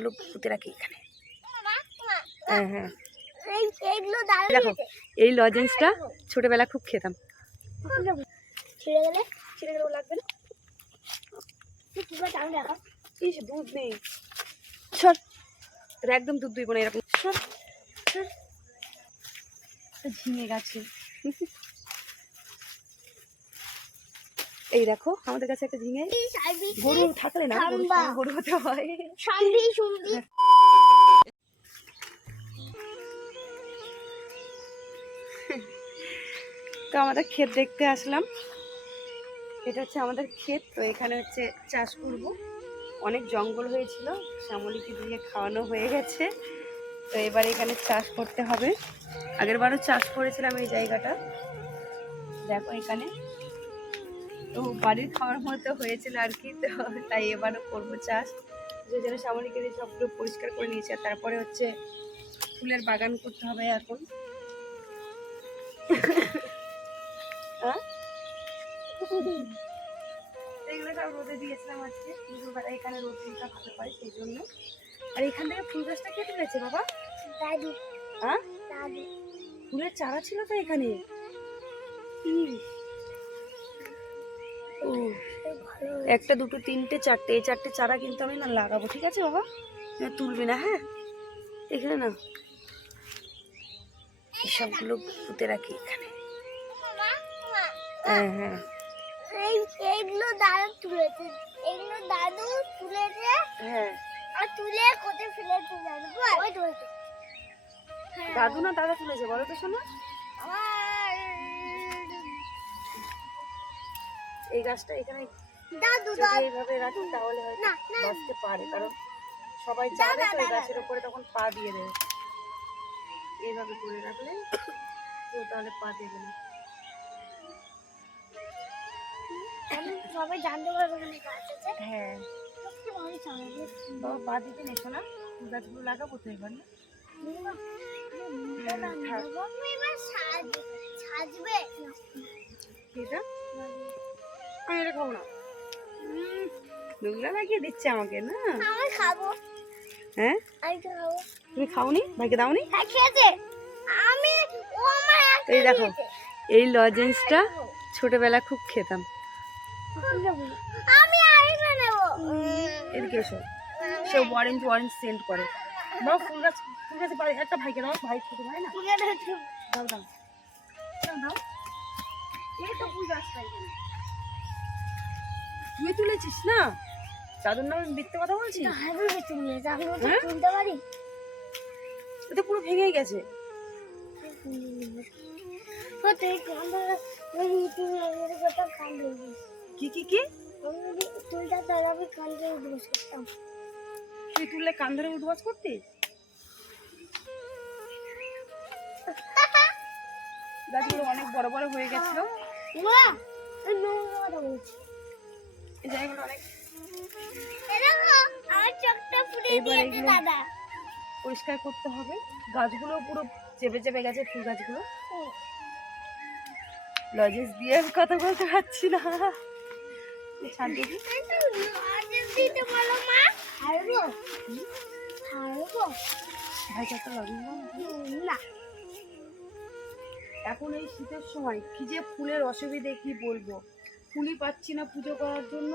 সবগুলো পুঁতে রাখি এখানে। হ্যাঁ হ্যাঁ। দেখো এই লজেন্সটা ছোটবেলা খুব খেতাম। ছিঁড়ে গেলে ছেড়ে গেলেও লাগবে না। ইস দুধ নেই। সর। তোর একদম দুধ দুইব না এরকম। সর সর। ঝিঙে গেছে। এই দেখো আমাদের কাছে একটা ঝিঙে। গরু থাকলে না গরু হতে হয়। তো আমাদের ক্ষেত দেখতে আসলাম। এটা হচ্ছে আমাদের ক্ষেত তো এখানে হচ্ছে চাষ করব। অনেক জঙ্গল হয়েছিল শ্যামলিকে দিয়ে খাওয়ানো হয়ে গেছে। তো এবার এখানে চাষ করতে হবে। আগেরবারও চাষ করেছিলাম এই জায়গাটা। দেখো এখানে। তো বাড়ির খাওয়ার মতো হয়েছিল আর কি তো তাই এবারও করব চাষ। যে জন্য শ্যামলিকে দিয়ে সবগুলো পরিষ্কার করে নিয়েছে তারপরে হচ্ছে ফুলের বাগান করতে হবে এখন। হ্যাঁ? এগুলো সব রোদে দিয়েছিলাম আজকে দুপুরবেলা এখানে রোদ দিনটা ভালো পাই সেই জন্য। আর এখান থেকে ফুল গাছটা কে তুলেছে বাবা? দাদু। হ্যাঁ? দাদু। ফুলের চারা ছিল তো এখানে? ইস। ও একটা দুটো তিনটে চারটে এই চারটে চারা কিন্তু আমি না লাগাবো ঠিক আছে বাবা? না তুলবি না হ্যাঁ? এখানে না এসবগুলো পুঁতে রাখি এখানে। হ্যাঁ হ্যাঁ। এই এইগুলো দাদু তুলেছে এগুলো দাদু তুলেছে হ্যাঁ। আর তুলে কোথায় ফেলেছে জানো? ওই তো ওই তো হ্যাঁ। দাদু না দাদা তুলেছে বলো তো শোনা আমার এই গাছটা এখানে যদি এইভাবে রাখি তাহলে হয়তো। বাঁচতে পারে কারণ সবাই যাবে তো গাছের উপরে তখন পা দিয়ে দেবে। এইভাবে করে রাখলে কেউ তাহলে পা দিয়ে দেবে। না সবাই জানতে পারবে হ্যাঁ। বাবা পা দিতে নেছো না। গাছগুলো লাগাবো তো এবার? না সাজবে। এটা? আমি এটা খাব না। নোংরা লাগিয়ে দিচ্ছে আমাকে না? আমি খাব। হ্যাঁ? আমি খাব। তুমি খাওনি? ভাইকে দাওনি? হ্যাঁ খেয়েছে। আমি ও আমার এই দেখো এই লজেন্সটা ছোটবেলা খুব খেতাম। আমি আরেকটা নেব। এদিকে এসো। সে অরেঞ্জ অরেঞ্জ সেন্ট করে। বাবা ফুল গাছ ফুল গাছে পারে একটা ভাইকে দাও ভাই ছোট ভাই না? দাও দাও। দাও দাও। এই তো ফুল গাছটা এখানে। তুই তুলেছিস না? দাদুর নামে মিথ্যে কথা বলছিস? হ্যাঁ? তুলতে পারি? এটা পুরো ভেঙেই গেছে। কি কি কি? আমি তুলটা কান্দে বসে করতাম। তুই তুললে কান ধরে উঠবাস করতি গাছগুলো অনেক বড় বড় হয়ে গেছিল। আমি কথা বলছি। পরিষ্কার করতে হবে। গাছগুলো পুরো চেপে চেপে গেছে ফুল গাছগুলো। লজেস দিয়ে আমি কথা বলতে পারছি না। এখন এই শীতের সময় কি যে ফুলের অসুবিধে কি বলব? ফুলই পাচ্ছি না পুজো করার জন্য।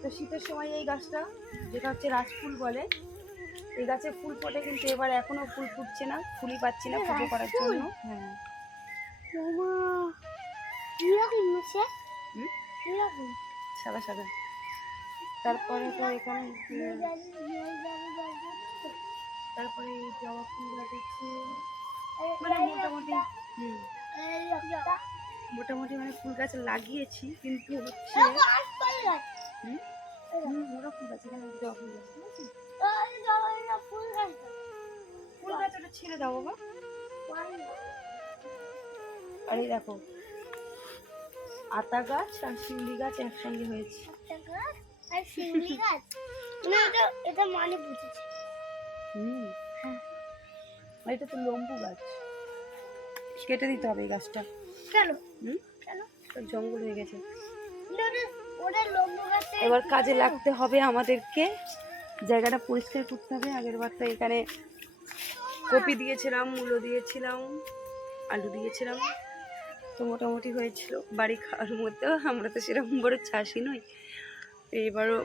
তো শীতের সময় এই গাছটা যেটা হচ্ছে রাজফুল বলে এই গাছে ফুল ফোটে কিন্তু এবার এখনও ফুল ফুটছে না ফুলই পাচ্ছি না পুজো করার জন্য। হ্যাঁ। সাদা সাদা। তারপরে তো এখানে তারপরে জবা ফুল দেখছি। মানে মোটামুটি হুম। মোটামুটি মানে ফুল গাছ লাগিয়েছি কিন্তু হচ্ছে ওরা ফুল গাছ এখানে জবা ফুল গাছ ঠিক আছে? ফুল গাছ ওটা ছেড়ে দাও বাবা। আর দেখো আতা গাছ আর শিউলি গাছ একসঙ্গে হয়েছে। আর শিউলি গাছ। না এটা এটা মানে বুঝেছি। হুম আর এটা তো লম্বু গাছ। কেটে দিতে হবে এই গাছটা। হুম? কেন? জঙ্গল হয়ে গাছে। এবার কাজে লাগতে হবে আমাদেরকে। জায়গাটা পরিষ্কার করতে হবে। আগের বার তো এখানে কপি দিয়েছিলাম মূলো দিয়েছিলাম আলু দিয়েছিলাম। তো মোটামুটি হয়েছিল। বাড়ি খাওয়ার মধ্যেও আমরা তো সেরকম বড় চাষই নই। এবারও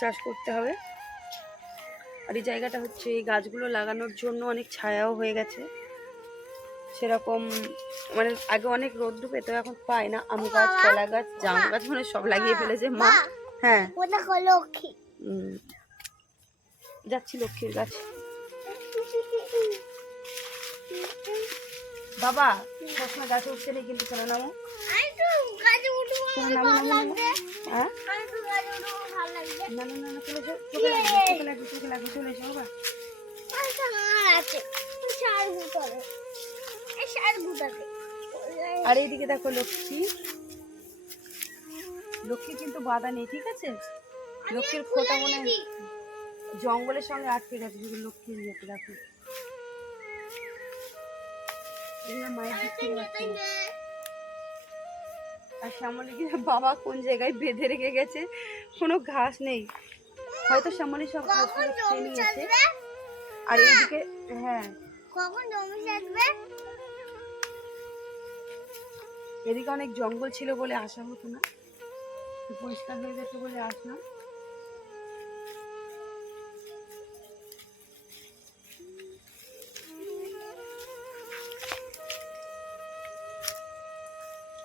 চাষ করতে হবে। আর এই জায়গাটা হচ্ছে এই গাছগুলো লাগানোর জন্য অনেক ছায়াও হয়ে গেছে। সেরকম মানে আগে অনেক রোদ্দু পেত এখন পায় না। আম গাছ কলা গাছ জাম গাছ মানে সব লাগিয়ে ফেলেছে মা। হ্যাঁ। লক্ষ্মী। যাচ্ছি লক্ষ্মীর গাছ বাবা সবসময় গাছে উঠছে নেই কিন্তু চলে নামো চলে হ্যাঁ? না না না চলে যাও চোখে লাগবে চোখে লাগবে চলে যাও বাবা। আছে চার গুটারে এই চার গুটারে আর এইদিকে দেখো লক্ষ্মী। লক্ষ্মী কিন্তু বাধা নেই ঠিক আছে? লক্ষ্মীর খোটা মনে জঙ্গলের সঙ্গে আটকে গেছে শুধু লক্ষ্মীর ইয়েতে দেখো। মায়ের দিক থেকে। আর শ্যামলী বাবা কোন জায়গায় বেঁধে রেখে গেছে? কোনো ঘাস নেই। হয়তো শ্যামলী সব ঘাসগুলো খেয়ে নিয়েছে। আর এইদিকে হ্যাঁ। কখন জমি চাষবে এদিকে অনেক জঙ্গল ছিল বলে আসা হতো না। পরিষ্কার হয়ে গেছে বলে আসলাম।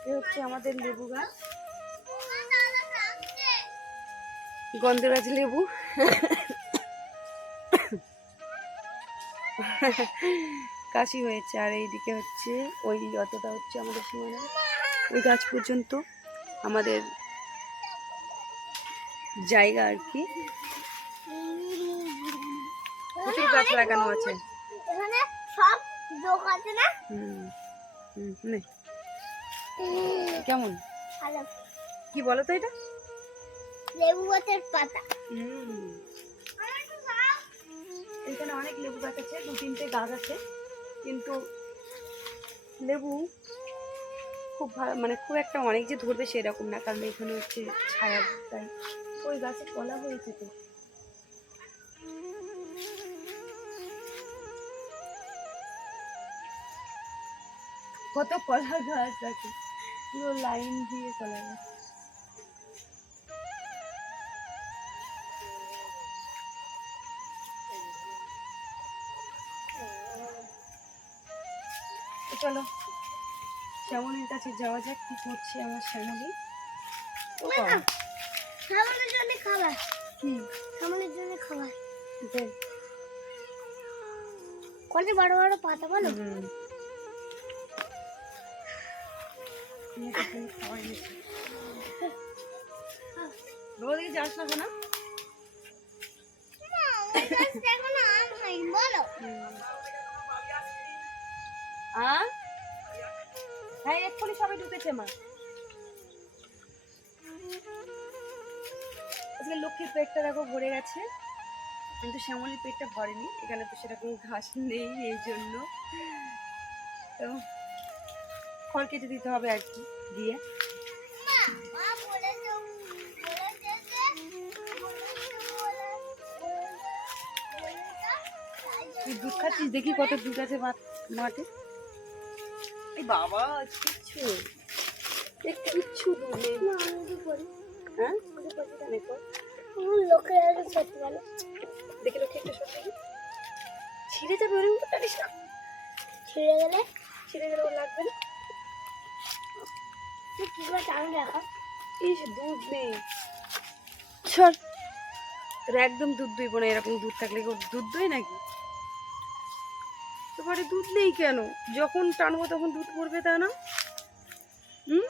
এ হচ্ছে আমাদের লেবু গাছ। গন্ধরাজ লেবু। কাশি হয়েছে, আর এইদিকে হচ্ছে ওই অতটা হচ্ছে আমাদের সীমানা। ওই গাছ পর্যন্ত আমাদের জায়গা আর কি। প্রচুর গাছ লাগানো আছে। এখানে সব লোক আছে না? হুম হুম কেমন? ভালো। কি বলো তো এটা? লেবু গাছের পাতা। হুম। এখানে অনেক লেবু গাছ আছে দু তিনটে গাছ আছে। কিন্তু লেবু খুব ভালো মানে খুব একটা অনেক যে ধরবে সেরকম না, কারণ এখানে হচ্ছে ছায়া, তাই। ওই গাছে কলা হয়েছে তো। কত কলা গাছ আছে। পুরো লাইন দিয়ে কলা গাছ। চলো। শ্যামলির কাছে যাওয়া যাক কি করছে আমার শ্যামলি সামনের জন্য খাবার। সামনের জন্য খাবার। কত বড় বড় পাতা বলো? দেখি যাস না কেন আম বলো। আ হ্যাঁ এক্ষুনি সবাই ঢুকেছে মা। আজকে লক্ষ্মীর পেটটা দেখো ভরে গেছে। কিন্তু শ্যামলির পেটটা ভরেনি। এখানে তো সেরকম ঘাস নেই এই জন্য। তো খড় কেটে দিতে হবে আর কি দিয়ে। দুধ খাচ্ছিস? দেখি কত দুধ আছে মাঠ- বাবা কিচ্ছু। কিচ্ছু দুধ হ্যাঁ? সত্যি বলো। দেখে লোকে একটা সত্যি। ছিঁড়ে যাবে টানিস না ছিঁড়ে গেলে ছিঁড়ে গেলে ওর লাগবে না। তুই কি করে টান রাখা ইস দুধ নেই। সর তোর একদম দুধ দুইব না এরকম দুধ থাকলে দুধ দই নাকি? তোমার দুধ নেই কেন? যখন টানবো তখন দুধ পড়বে তা না? হুম?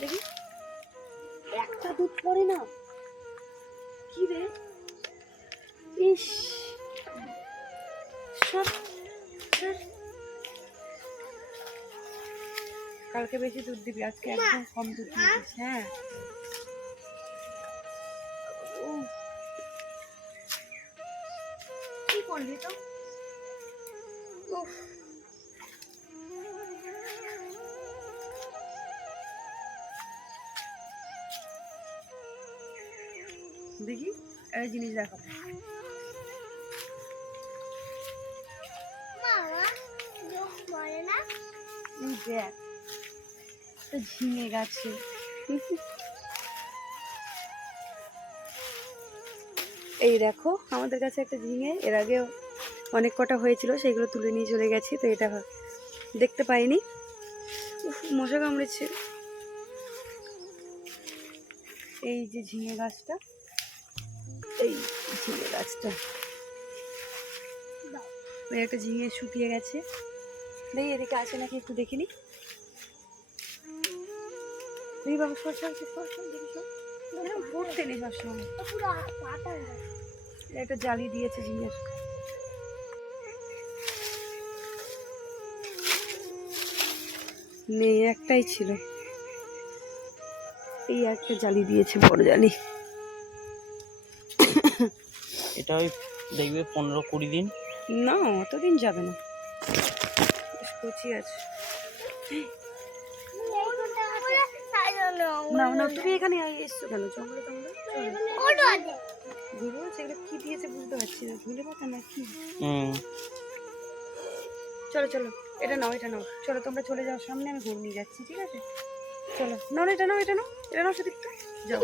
দেখি। একটা দুধ পড়ে না? কি রে? ইস। সর কালকে বেশি দুধ দিবি আজকে একদম কম দুধ দিয়েছিস হ্যাঁ। একটা জিনিস দেখো। দেখ ঝিঙে গাছে। এই দেখো আমাদের কাছে একটা ঝিঙে এর আগেও অনেক কটা হয়েছিল সেইগুলো তুলে নিয়ে চলে গেছি তো এটা দেখতে পাইনি। উফ, মশা কামড়েছে। এই যে ঝিঙে গাছটা। এই ঝিঙে গাছটা। ওই একটা ঝিঙে শুকিয়ে গেছে। দেখি এদিকে আছে নাকি একটু দেখিনি। একটা জালি দিয়েছে ঝিঙের। নেই একটাই ছিল। এই একটা জালি দিয়েছে বড় জালি। এটা ওই দেখবে পনেরো কুড়ি দিন। না অতদিন যাবে না। কচি আছে। না না তুমি এখানে এসছো কেন? জঙ্গলে ঘুরে সেগুলো কি দিয়েছে বুঝতে পারছি না। ধুলে পাতা না কি? চলো চলো। এটা নাও এটা নাও। চলো তোমরা চলে যাও। সামনে আমি ঘুরে নিয়ে যাচ্ছি ঠিক আছে? চলো। নাও এটা নাও এটা নাও। এটা নাও সেদিকটা। যাও।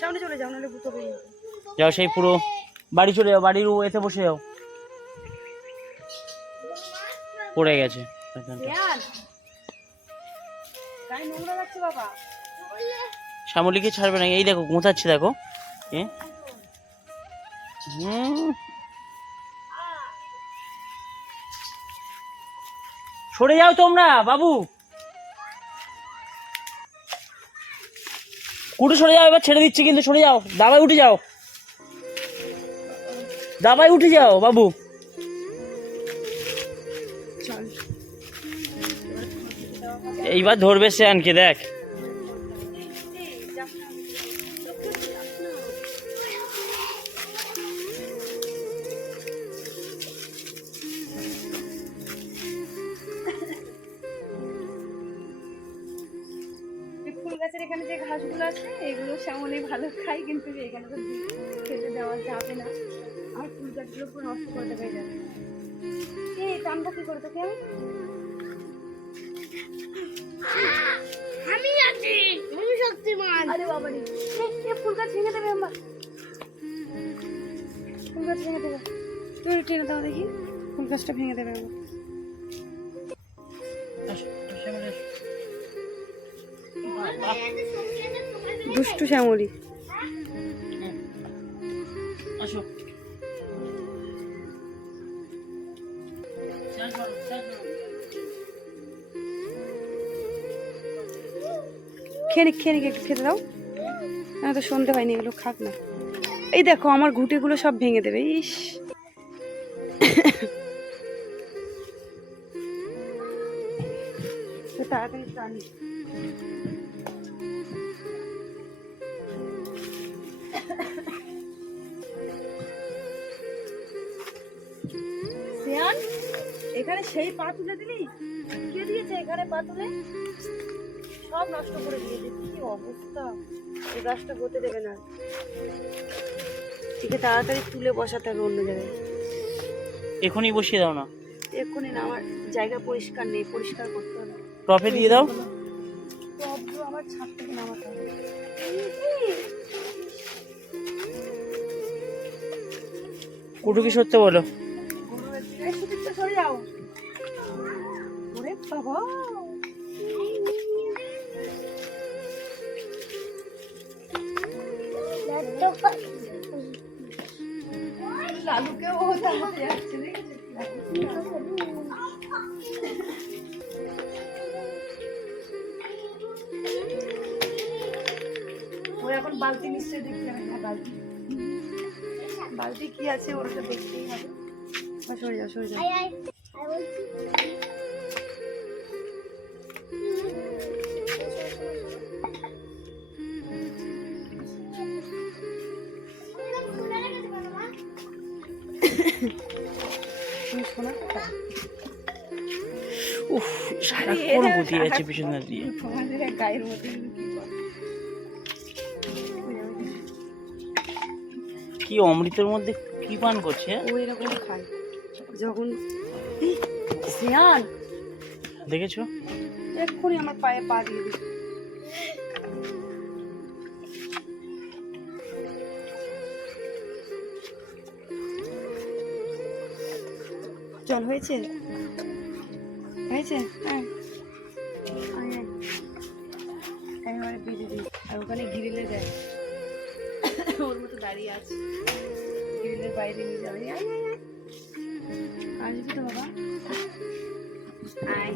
সামনে চলে যাও নাহলে ভূত হয়ে যাও সেই পুরো বাড়ি চলে যাও বাড়ির এতে বসে যাও। পড়ে গেছে শ্যামলীকে ছাড়বে না এই দেখো গোঁথাচ্ছে দেখো। সরে যাও তোমরা বাবু। কুটু সরে যাও এবার ছেড়ে দিচ্ছি কিন্তু সরে যাও দাবায় উঠে যাও। দাবায় উঠে যাও বাবু। এইবার ধরবে সে আনকে দেখ। গাছ ভেঙে দেবে। তুই একটু টেনে দাও দেখি ফুল গাছটা ভেঙে দেবে দুষ্টু শ্যামলি। আসো। খেয়ে নি খেয়ে নি একটু খেতে দাও। না তো সন্ধে হয়নি এগুলো খাক না। এই দেখো, আমার ঘুটেগুলো সব ভেঙে দেবে, ইস। তাড়াতাড়ি এখানে সেই পা তুলে দিলি? কে দিয়েছে এখানে পা তুলে? সব নষ্ট করে দিয়েছে, কি অবস্থা? এই গাছটা হতে দেবে না। ঠিক আছে তাড়াতাড়ি তুলে বসাতে হবে অন্য জায়গায়। এখনই বসিয়ে দাও না। এক্ষুনি না আমার জায়গা পরিষ্কার নেই পরিষ্কার করতে হবে। টপে দিয়ে দাও। আমার ছাদ থেকে নামাতে হবে। কুটু কি সত্যি বলো? গরু একটু একটু দিকটা সরে যাও। ওরে বাবা। লালুকে ও এখন বালতি নিশ্চয়ই দেখতে হবে হ্যাঁ বালতি। বালতি কি আছে তো দেখতেই হবে। সরে যাও সরে যাও। উফ সারাক্ষণ গুটিয়ে আছে পিছনে দিয়ে? এক গায়ের মধ্যে কি? অমৃতের মধ্যে কি পান করছে? ও এরকম খায়। যখন দেখেছ? এক্ষুনি আমার পায়ে পা দিয়ে দিল জল হয়েছে? হয়েছে? হ্যাঁ। আর ওখানে গিরিলে দেয়। ওর মতো দাঁড়িয়ে আছে। গ্রিলের বাইরে নিয়ে যাবে। আসবি তো বাবা। আয়।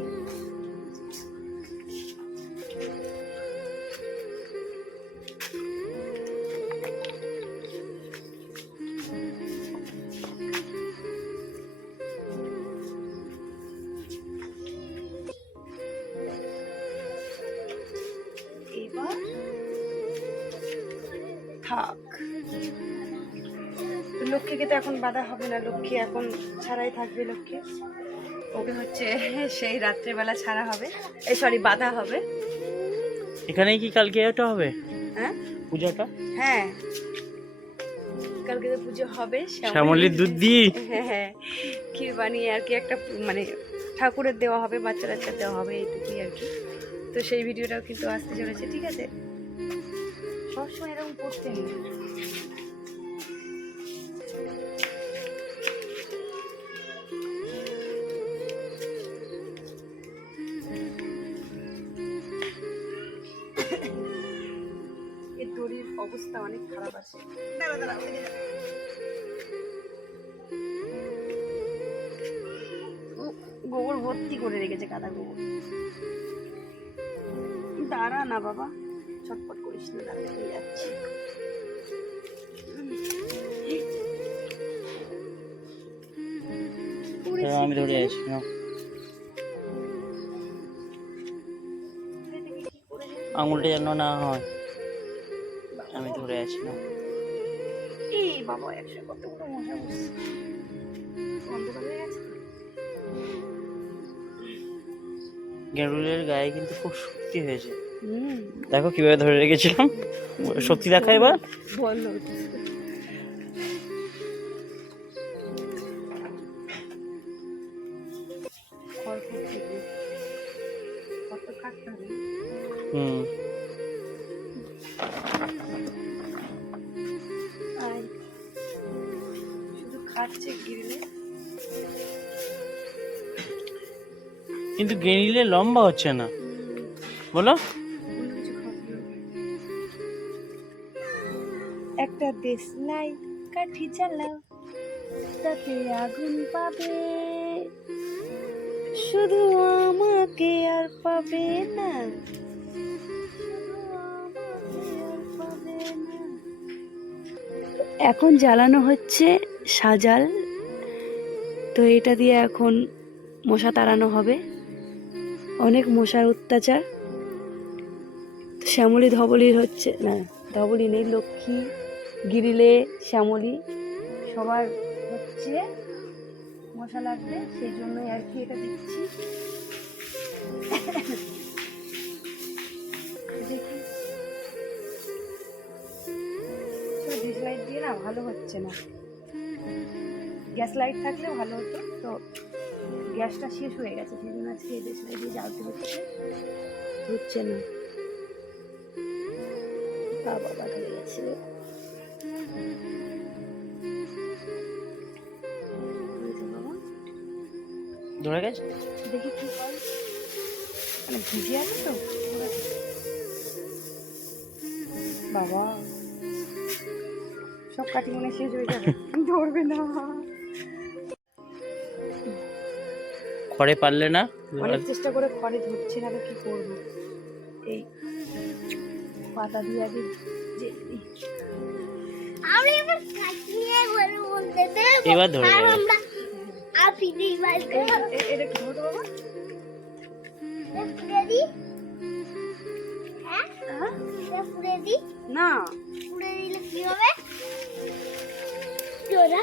তো এখন বাধা হবে না লক্ষ্মী এখন ছাড়াই থাকবে লক্ষ্মী। ওকে হচ্ছে সেই রাত্রেবেলা ছাড়া হবে। এই সরি বাধা হবে। এখানেই কি কালকে এটা হবে? হ্যাঁ? পূজাটা? হ্যাঁ। কালকে তো পুজো হবে শ্যামলির দুধ দিয়ে হ্যাঁ হ্যাঁ। ক্ষীর বানিয়ে আর কি একটা মানে ঠাকুরের দেওয়া হবে বাচ্চা বাচ্চা দেওয়া হবে এইটুকুই আর কি। তো সেই ভিডিওটাও কিন্তু আসতে চলেছে ঠিক আছে? সবসময় এরকম করতে নেই। দাঁড়া দাঁড়া গোবর ভর্তি করে রেখেছে কাদা গোবর। দাঁড়া না বাবা ছটপট করিস না দাঁড়া যাচ্ছে। আমি ধরে নাও। আঙুলটা যেন না হয়। আছি না এই বাবা কতগুলো গেছে। তো। গেরুলের গায়ে কিন্তু খুব শক্তি হয়েছে। দেখো কীভাবে ধরে রেখেছিলাম। শক্তি দেখা এবার। হুম। কিন্তু গেরিলে লম্বা হচ্ছে না বলো। একটা দেশলাই কাঠি জ্বালাও তাতে আগুন পাবে শুধু আমাকে আর পাবে না। এখন জ্বালানো হচ্ছে সাজাল তো এটা দিয়ে এখন মশা তাড়ানো হবে। অনেক মশার অত্যাচার। শ্যামলী ধবলির হচ্ছে, না, ধবলি নেই, লক্ষ্মী গিরিলে শ্যামলী। সবার হচ্ছে মশা লাগবে, সেই জন্যই আর কি এটা দিচ্ছি। দেখি। ডিশ লাইট দিয়ে না, ভালো হচ্ছে না। গ্যাস লাইট থাকলে ভালো হতো। তো গ্যাসটা শেষ হয়ে গেছে সেই জন্য আজকে এই ডিশ লাইট দিয়ে জ্বালতে হচ্ছে হচ্ছে না। বাবা বাবা ধরে গেছে। ধরে গেছে? দেখি কি হয়। মানে ভিজে আছে তো। বাবা। সব কাটি মনে শেষ হয়ে যাবে। ধরবে না। খড়ে পারলে না। অনেক চেষ্টা করে খড়ে ধরছে না তো কি করব। এই পাতা দিয়ে আগে দিই। আমি এবার কাটিয়ে ঘরে বলতে দেব। এবার ধরে আর আমরা আপনি এটা কি ধরো বাবা? দিই। হ্যাঁ? দিই। না। পুরে দিলে কি হবে? তোরা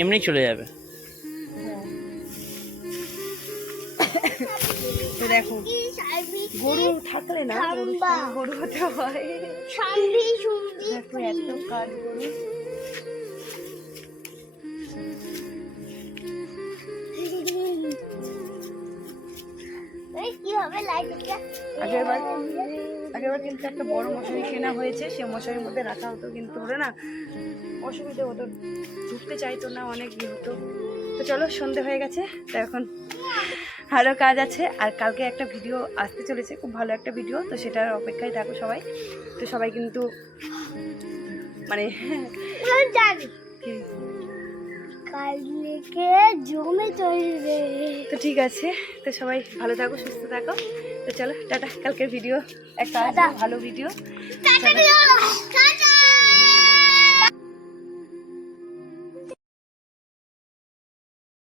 এমনি চলে যাবে। দেখো গরু থাকলে না। গরু হতে হয়। দেখো এত কাজ গরু। আগের বার আগের বার কিন্তু একটা বড় মশারি কেনা হয়েছে সে মশারির মধ্যে রাখা হতো কিন্তু ওরা না অসুবিধা হতো ঢুকতে চাইতো না অনেক ইয়ে হতো তো চলো সন্ধে হয়ে গেছে তো এখন আরও কাজ আছে। আর কালকে একটা ভিডিও আসতে চলেছে খুব ভালো একটা ভিডিও তো সেটার অপেক্ষায় থাকো সবাই। তো সবাই কিন্তু মানে জমে চলবে তো ঠিক আছে তো সবাই ভালো থাকো সুস্থ থাকো। তো চলো টাটা কালকের ভিডিও একটা ভালো ভিডিও